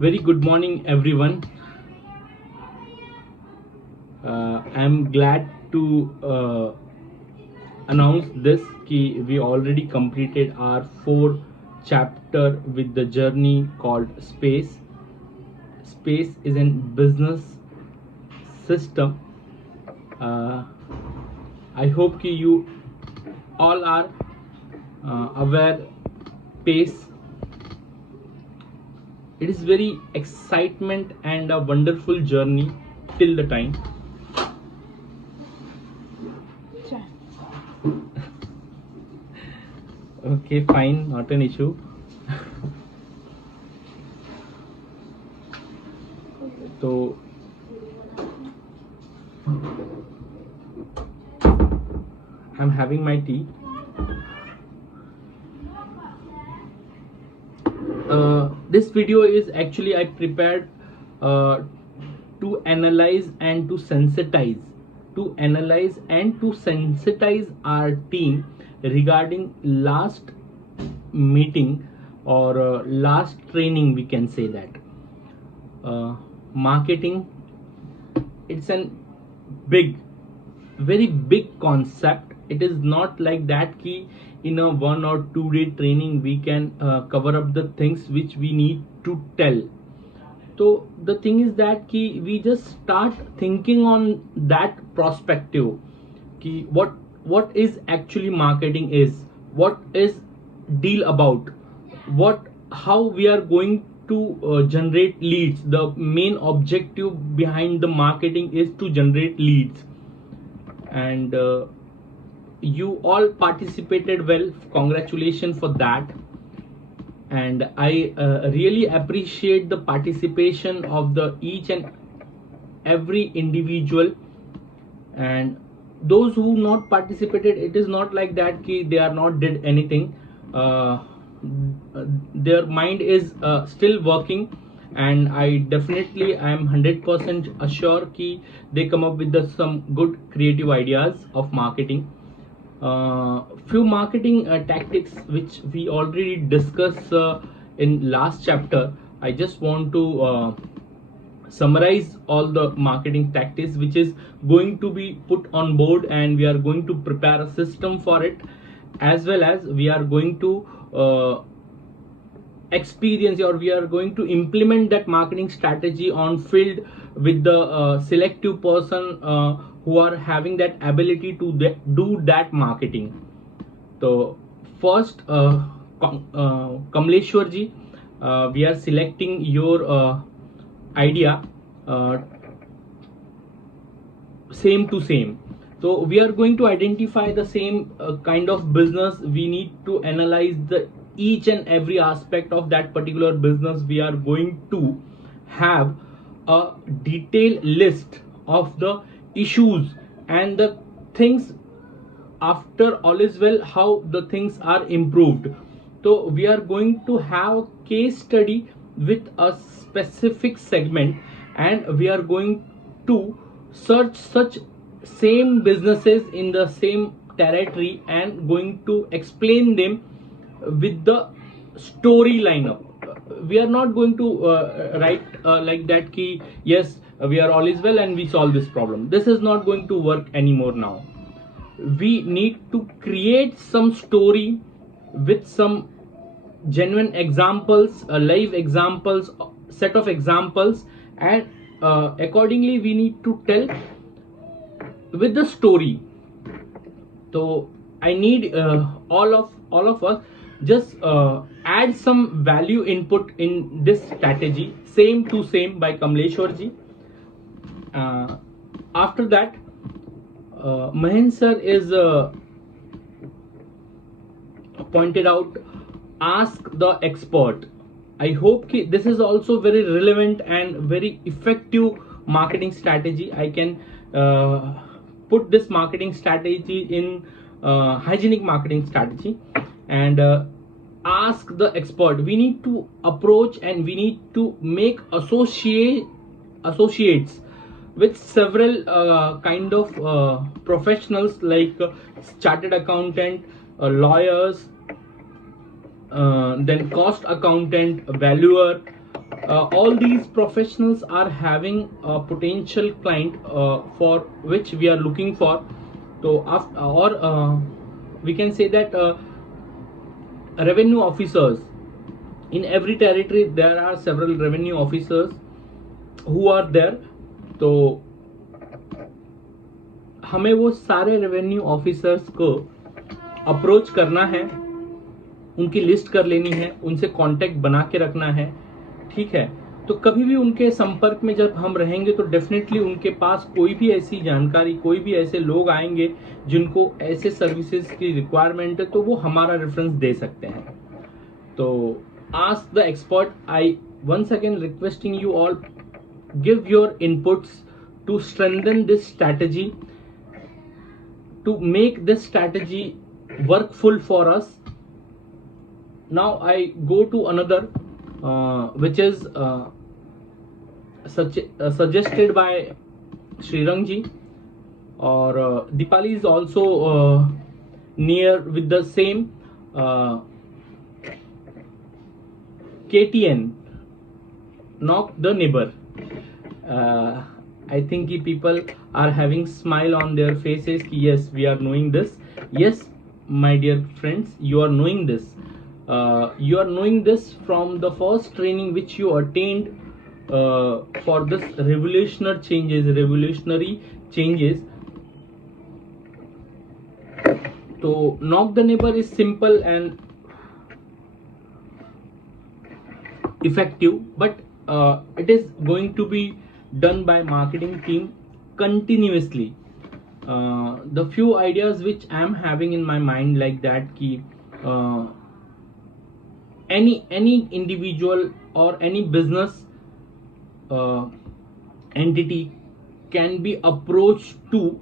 Very good morning, everyone. I'm glad to announce this कि we already completed our 4th chapter with the journey called Space. Space is a business system. I hope कि you all are aware Space. It is very excitement and a wonderful journey till the time. Okay, fine, not an issue. So I'm having my tea. This video is actually I prepared to analyze and to sensitize our team regarding last meeting or last training, we can say that. Marketing, it's an very big concept. It is not like that key in a 1 or 2 day training we can cover up the things which we need to tell. So the thing is that key we just start thinking on that perspective key what is actually marketing is, what is deal about, how we are going to generate leads. The main objective behind the marketing is to generate leads, and you all participated well. Congratulations for that. And I really appreciate the participation of the each and every individual. And those who not participated, it is not like that ki they are not did anything. Their mind is still working, and I definitely I am 100% assured ki they come up with some good creative ideas of marketing. Few marketing tactics which we already discussed in last chapter. I just want to summarize all the marketing tactics which is going to be put on board, and we are going to prepare a system for it, as well as we are going to experience, or we are going to implement that marketing strategy on field with the selective person who are having that ability to do that marketing. So first, Kamleshwar ji, we are selecting your idea same to same. So we are going to identify the same kind of business. We need to analyze the each and every aspect of that particular business. We are going to have a detailed list of the issues and the things after all is well, how the things are improved. So we are going to have a case study with a specific segment, and we are going to search such same businesses in the same territory and going to explain them with the story lineup. We are not going to write like that key yes we are all is well and we solve this problem. This is not going to work anymore now. We need to create some story with some genuine examples, live examples, set of examples, and accordingly we need to tell with the story. So I need all of us just add some value input in this strategy, same to same by Kamleshwar ji. After that, Mahen sir is pointed out, ask the expert. I hope this is also very relevant and very effective marketing strategy. I can put this marketing strategy in hygienic marketing strategy. And ask the expert. We need to approach and we need to make associates with several kind of professionals like chartered accountant, lawyers, then cost accountant, valuer, all these professionals are having a potential client for which we are looking for. So after, or we can say that revenue officers in every territory, there are several revenue officers who are there. तो हमें वो सारे revenue officers को approach करना है, उनकी list कर लेनी है, उनसे कांटेक्ट बना के रखना है, ठीक है। तो कभी भी उनके संपर्क में जब हम रहेंगे तो डेफिनेटली उनके पास कोई भी ऐसी जानकारी, कोई भी ऐसे लोग आएंगे जिनको ऐसे सर्विसेज की रिक्वायरमेंट है, तो वो हमारा रेफरेंस दे सकते हैं। तो ask the expert, I once again requesting you all, give your inputs to strengthen this strategy, to make this strategy workful for us. Now I go to another which is suggested by Srirang ji, or Dipali is also near with the same KTN, knock the neighbor. I think people are having smile on their faces ki yes, we are knowing this. Yes, my dear friends, you are knowing this. You are knowing this from the first training which you attained for this revolutionary changes. So knock the neighbor is simple and effective, but it is going to be done by marketing team continuously. The few ideas which I am having in my mind like that ki any individual or any business entity can be approached to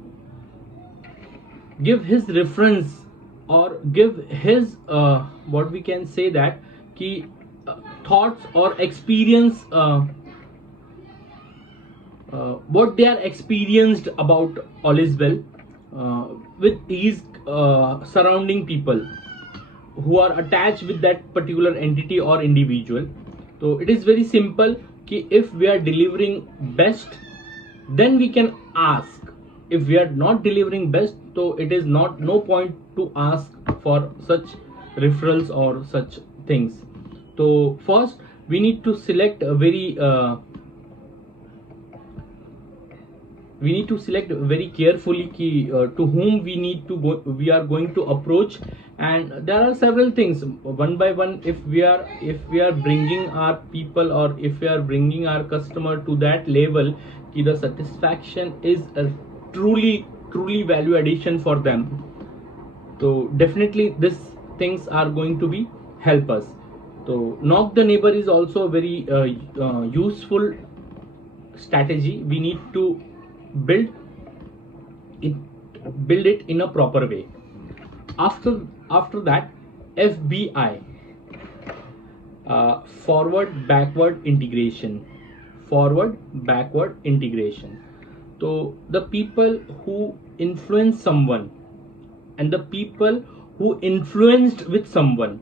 give his reference or give his what we can say that ki thoughts or experience, what they are experienced about all is well with his surrounding people who are attached with that particular entity or individual. So it is very simple कि if we are delivering best, then we can ask. If we are not delivering best, so it is no point to ask for such referrals or such things. So first we need to select a very carefully ki, to whom we are going to approach, and there are several things one by one. If we are bringing our people or if we are bringing our customer to that level ki the satisfaction is a truly value addition for them, so definitely these things are going to be help us. So knock the neighbor is also a very useful strategy. We need to build it in a proper way. After that, FBI, forward backward integration. So the people who influence someone and the people who influenced with someone,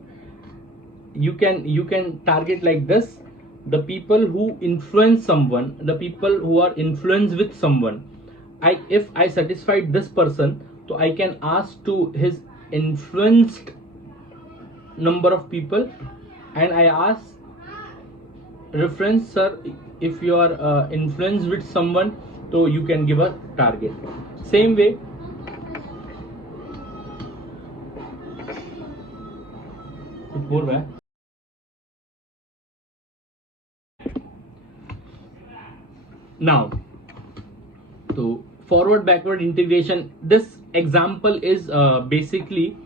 you can target like this: the people who influence someone, the people who are influenced with someone. If I satisfied this person, so I can ask to his influenced number of people, and I ask reference, sir, if you are influenced with someone, so you can give a target. Same way, बोल रहा है now. So forward backward integration, this example is basically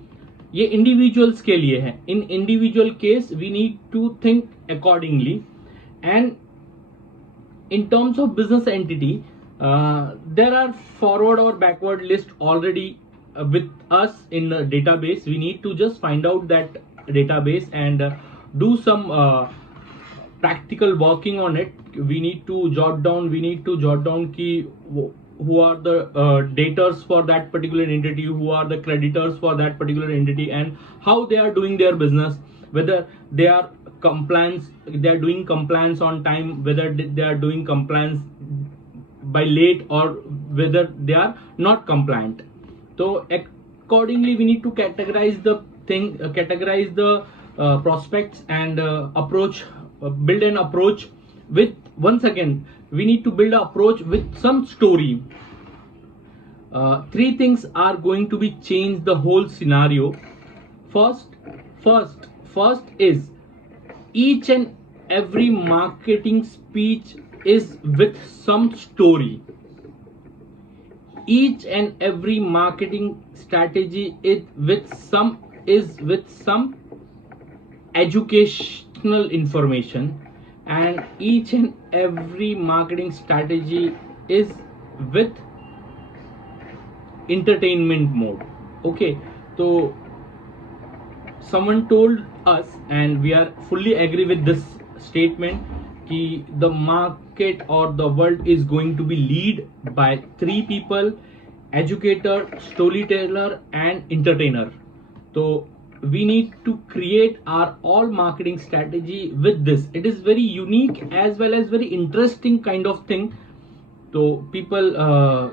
ये individuals के लिए है. In individual case we need to think accordingly, and in terms of business entity, there are forward or backward list already with us in a database. We need to just find out that database and do some practical working on it. We need to jot down ki who are the debtors for that particular entity, who are the creditors for that particular entity, and how they are doing their business. whether they are doing compliance on time, whether they are doing compliance by late, or whether they are not compliant. So accordingly we need to categorize the prospects, and build an approach with, once again we need to build an approach with some story. Three things are going to be change the whole scenario. First is, each and every marketing speech is with some story. Each and every marketing strategy is with some educational information, and each and every marketing strategy is with entertainment mode. Okay, so someone told us, and we are fully agree with this statement, कि the market or the world is going to be lead by three people: educator, storyteller, and entertainer. So we need to create our all marketing strategy with this. It is very unique as well as very interesting kind of thing. So people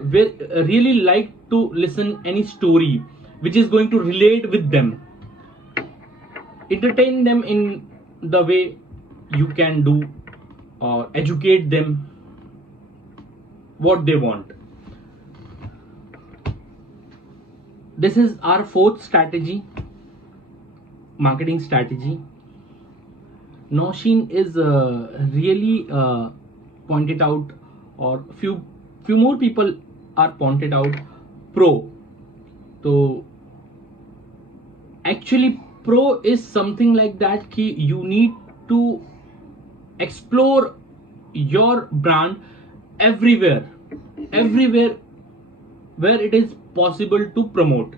really like to listen any story which is going to relate with them, entertain them in the way you can do, or educate them what they want. This is our fourth strategy, marketing strategy. Nausheen is really pointed out, or few more people are pointed out, pro. So actually pro is something like that ki you need to explore your brand everywhere where it is possible to promote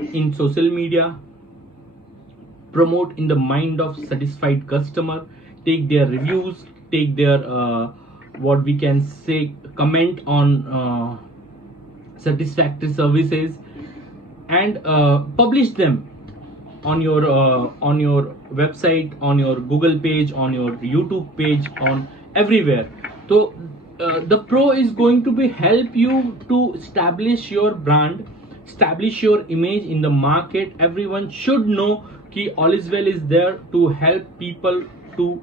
in social media, promote in the mind of satisfied customer, take their reviews, take their what we can say comment on satisfactory services, and publish them on your website, on your Google page, on your YouTube page, on everywhere. So the pro is going to be help you to establish your brand, establish your image in the market. Everyone should know ki All Is Well is there to help people to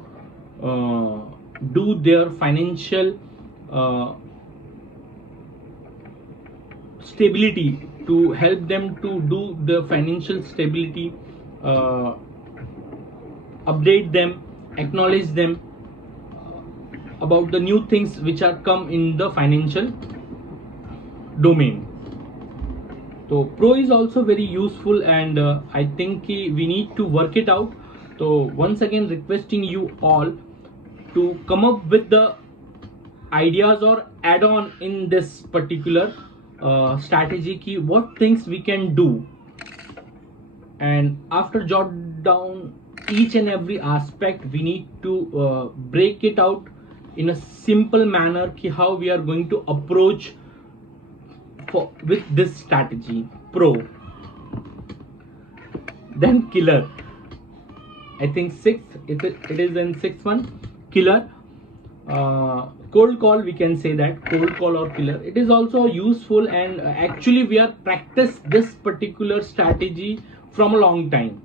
do their financial stability, to help them to do the financial stability, update them, acknowledge them about the new things which are come in the financial domain. So pro is also very useful, and I think we need to work it out. So once again requesting you all to come up with the ideas or add on in this particular strategy ki what things we can do, and after jot down each and every aspect we need to break it out in a simple manner ki how we are going to approach with this strategy. Pro, then killer. I think sixth, it is in sixth one, killer. Cold call, we can say that cold call or killer, it is also useful, and actually we are practice this particular strategy from a long time,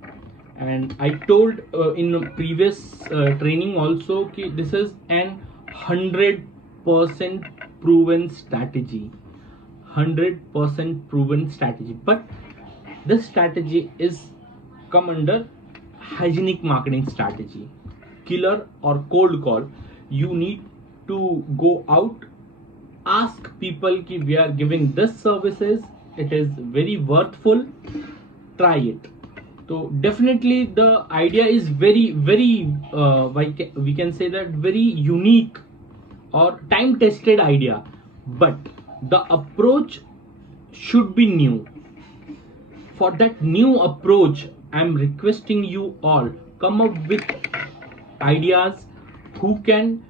and I told in previous training also ki this is an 100% proven strategy, 100% proven strategy. But this strategy is come under hygienic marketing strategy. Killer or cold call, you need to go out, ask people ki we are giving this services, it is very worthful, try it. So definitely the idea is very we can say that very unique or time tested idea, but the approach should be new. For that new approach, I am requesting you all come up with ideas who can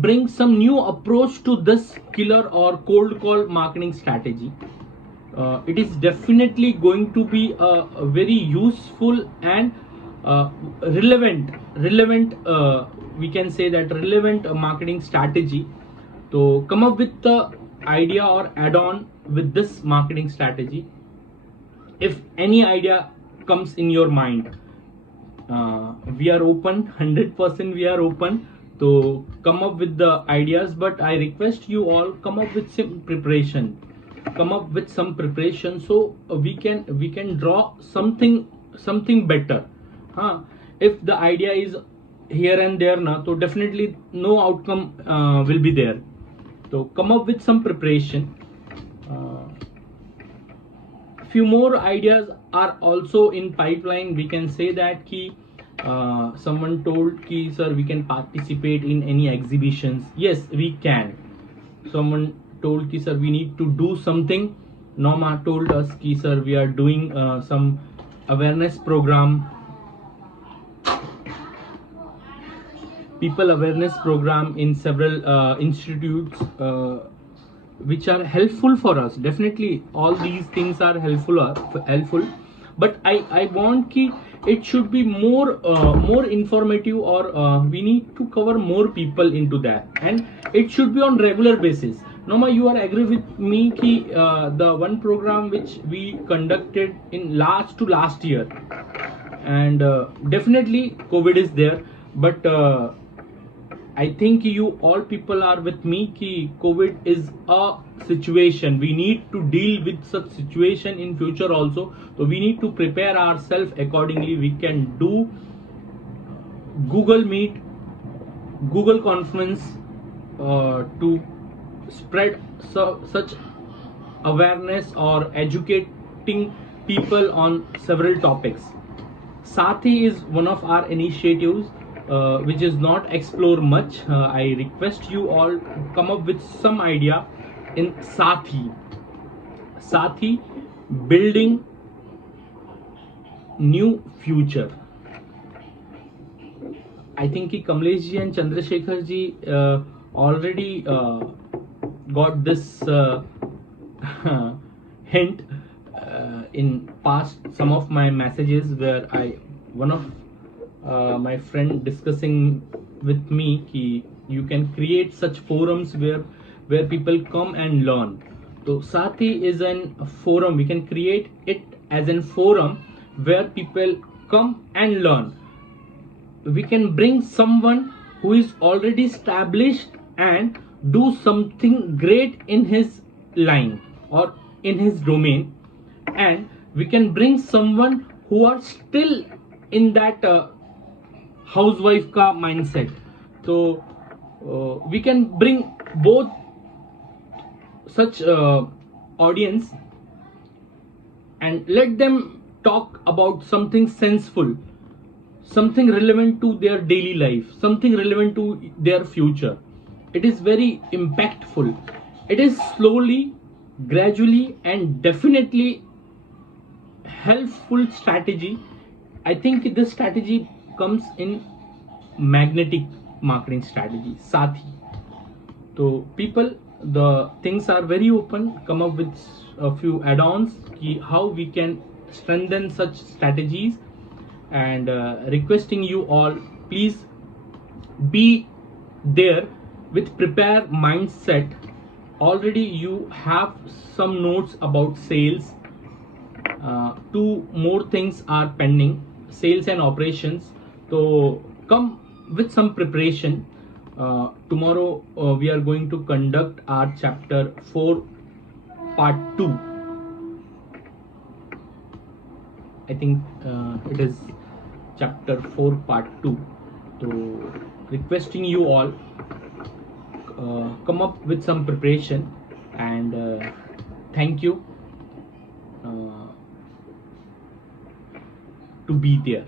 bring some new approach to this killer or cold call marketing strategy. it is definitely going to be a very useful and relevant we can say that relevant marketing strategy. So come up with the idea or add on with this marketing strategy. If any idea comes in your mind, we are open, 100% we are open to come up with the ideas, but I request you all come up with some preparation, so we can draw something better. If the idea is here and there na, so definitely no outcome will be there. So come up with some preparation. Few more ideas are also in pipeline. We can say that ki someone told ki sir we can participate in any exhibitions. Yes, we can. Someone told ki sir we need to do something. Norma told us ki sir we are doing some awareness program, people awareness program in several institutes which are helpful for us. Definitely all these things are helpful, but I want ki it should be more informative, or we need to cover more people into that, and it should be on regular basis. Norma, you are agree with me ki the one program which we conducted in last year, and definitely COVID is there, but I think you all people are with me ki COVID is a situation. We need to deal with such situation in future also. So we need to prepare ourselves accordingly. We can do Google Meet, Google Conference to spread such awareness or educating people on several topics. Sathi is one of our initiatives which is not explore much. I request you all come up with some idea in Sathi. Sathi, building new future. I think ki Kamlesh ji and Chandrasekhar ji already got this hint in past some of my messages, where one of my friend discussing with me ki you can create such forums where people come and learn. So Sathi is an forum. We can create it as an forum where people come and learn. We can bring someone who is already established and do something great in his line or in his domain, and we can bring someone who are still in that housewife ka mindset. So we can bring both such audience and let them talk about something senseful, something relevant to their daily life, something relevant to their future. It is very impactful. It is slowly, gradually, and definitely helpful strategy. I think this strategy comes in magnetic marketing strategy, Sathi. So people, the things are very open. Come up with a few add-ons how we can strengthen such strategies, and requesting you all please be there with prepared mindset. Already you have some notes about sales. Two more things are pending, sales and operations. So come with some preparation. Tomorrow we are going to conduct our chapter 4 part 2. I think it is chapter 4 part 2. So requesting you all come up with some preparation, and thank you to be there.